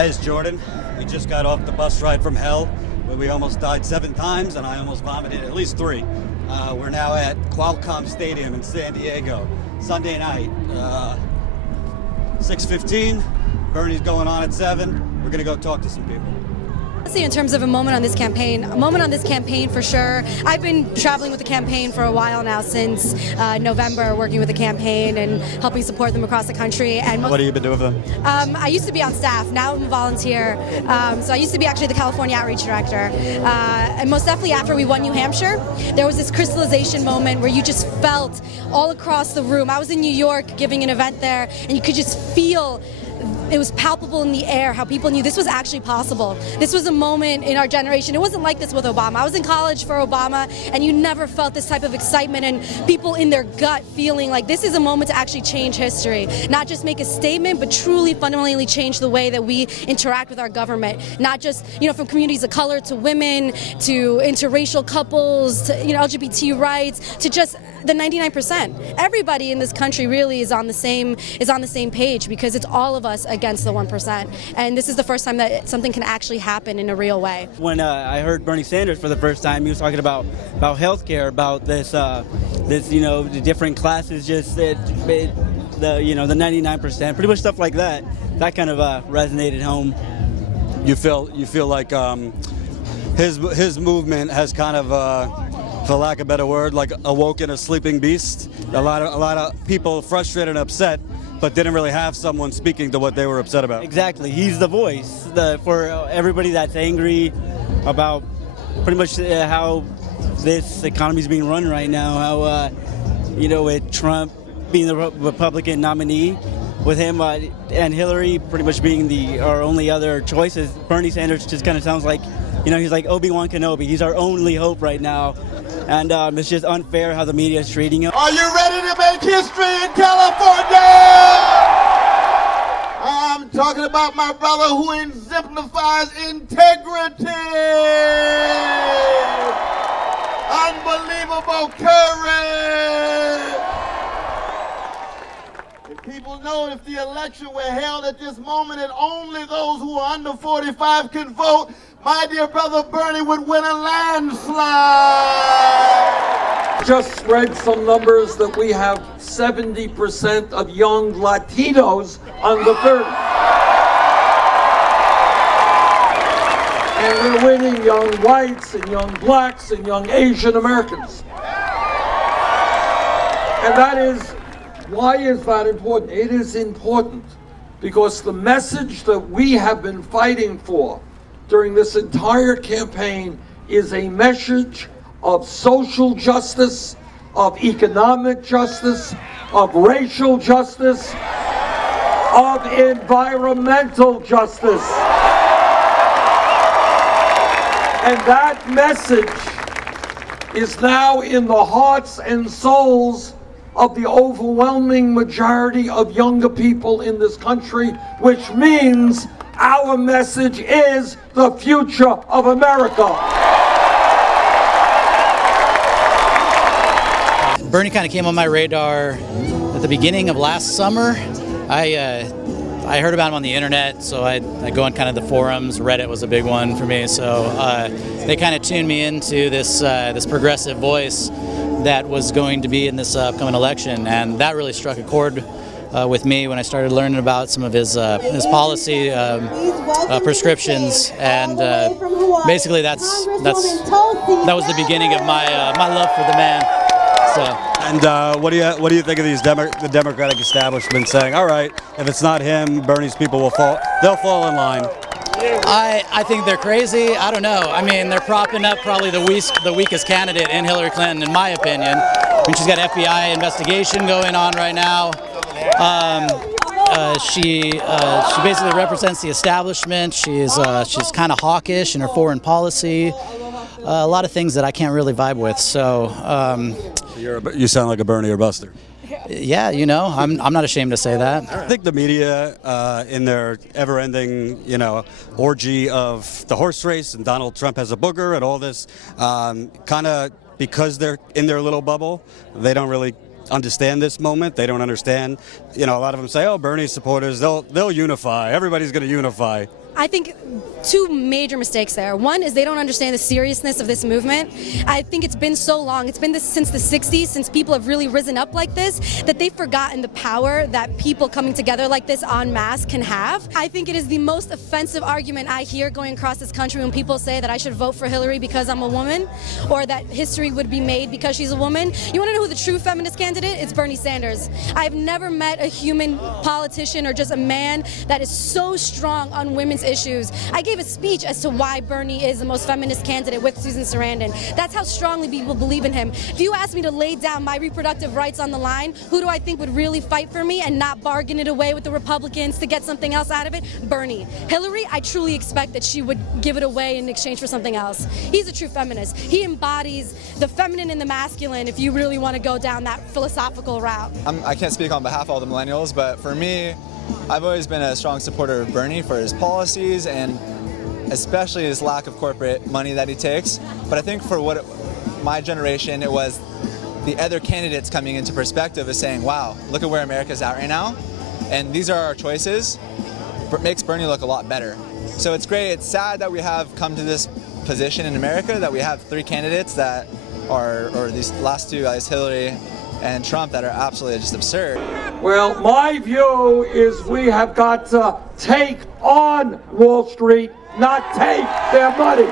Hey, it's Jordan. We just got off the bus ride from hell, where we almost died 7 times, and I almost vomited at least 3. We're now at Qualcomm Stadium in San Diego, Sunday night, 6:15. Bernie's going on at 7. We're gonna go talk to some people. In terms of a moment on this campaign for sure. I've been traveling with the campaign for a while now, since November, working with the campaign and helping support them across the country. And What have you been doing with them? I used to be on staff, now I'm a volunteer. So I used to be actually the California Outreach Director. And most definitely after we won New Hampshire, there was this crystallization moment where you just felt all across the room. I was in New York giving an event there, and you could just feel, it was palpable in the air how people knew this was actually possible. This was a moment in our generation. It wasn't like this with Obama. I was in college for Obama, and you never felt this type of excitement and people in their gut feeling like this is a moment to actually change history. Not just make a statement, but truly fundamentally change the way that we interact with our government. Not just, from communities of color to women, to interracial couples, to, LGBT rights, to just the 99%. Everybody in this country really is on the same page, because it's all of us against the 1%. And this is the first time that something can actually happen in a real way. When I heard Bernie Sanders for the first time, he was talking about healthcare, about the different classes, just the 99%, pretty much stuff like that. That kind of resonated home. You feel like his movement has kind of, for lack of a better word, like awoken a sleeping beast. A lot of people frustrated and upset, but didn't really have someone speaking to what they were upset about. Exactly. He's the voice for everybody that's angry about pretty much how this economy is being run right now, how, with Trump being the Republican nominee, with him and Hillary pretty much being our only other choices. Bernie Sanders just kind of sounds like, he's like Obi-Wan Kenobi. He's our only hope right now. And it's just unfair how the media is treating him. Are you ready to make history in California? I'm talking about my brother who exemplifies integrity, unbelievable courage. And people know if the election were held at this moment and only those who are under 45 can vote, my dear brother Bernie would win a landslide. Just read some numbers that we have 70% of young Latinos under 30. And we're winning young whites and young blacks and young Asian Americans. And why is that important? It is important because the message that we have been fighting for during this entire campaign is a message of social justice, of economic justice, of racial justice, of environmental justice. And that message is now in the hearts and souls of the overwhelming majority of younger people in this country, which means our message is the future of America. Bernie kind of came on my radar at the beginning of last summer. I heard about him on the internet, so I go on kind of the forums. Reddit was a big one for me, so they kind of tuned me into this progressive voice that was going to be in this upcoming election, and that really struck a chord with me when I started learning about some of his policy prescriptions, and basically that was the beginning of my love for the man. So. And what do you think of these the Democratic establishment saying, all right, if it's not him, Bernie's people they'll fall in line? I think they're crazy. I don't know. I mean, they're propping up probably the weakest candidate in Hillary Clinton, in my opinion. I mean, she's got FBI investigation going on right now. She basically represents the establishment. She's kind of hawkish in her foreign policy. A lot of things that I can't really vibe with. So you sound like a Bernie or Buster. Yeah, I'm not ashamed to say that. I think the media, in their ever-ending, orgy of the horse race and Donald Trump has a booger and all this, kind of because they're in their little bubble, they don't really understand this moment. They don't understand. A lot of them say, "Oh, Bernie supporters, they'll unify. Everybody's going to unify." I think two major mistakes there. One is they don't understand the seriousness of this movement. I think it's been so long. It's been this since the 60s, since people have really risen up like this, that they've forgotten the power that people coming together like this en masse can have. I think it is the most offensive argument I hear going across this country when people say that I should vote for Hillary because I'm a woman, or that history would be made because she's a woman. You want to know who the true feminist candidate? It's Bernie Sanders. I've never met a human politician or just a man that is so strong on women's issues. I gave a speech as to why Bernie is the most feminist candidate with Susan Sarandon. That's how strongly people believe in him. If you ask me to lay down my reproductive rights on the line, who do I think would really fight for me and not bargain it away with the Republicans to get something else out of it? Bernie. Hillary, I truly expect that she would give it away in exchange for something else. He's a true feminist. He embodies the feminine and the masculine if you really want to go down that philosophical route. I can't speak on behalf of all the millennials, but for me, I've always been a strong supporter of Bernie for his policies and especially his lack of corporate money that he takes. But I think for my generation, it was the other candidates coming into perspective of saying, wow, look at where America's at right now. And these are our choices. It makes Bernie look a lot better. So it's great. It's sad that we have come to this position in America, that we have three candidates that are, or these last two guys, Hillary and Trump, that are absolutely just absurd. Well, my view is we have got to take on Wall Street, not take their money.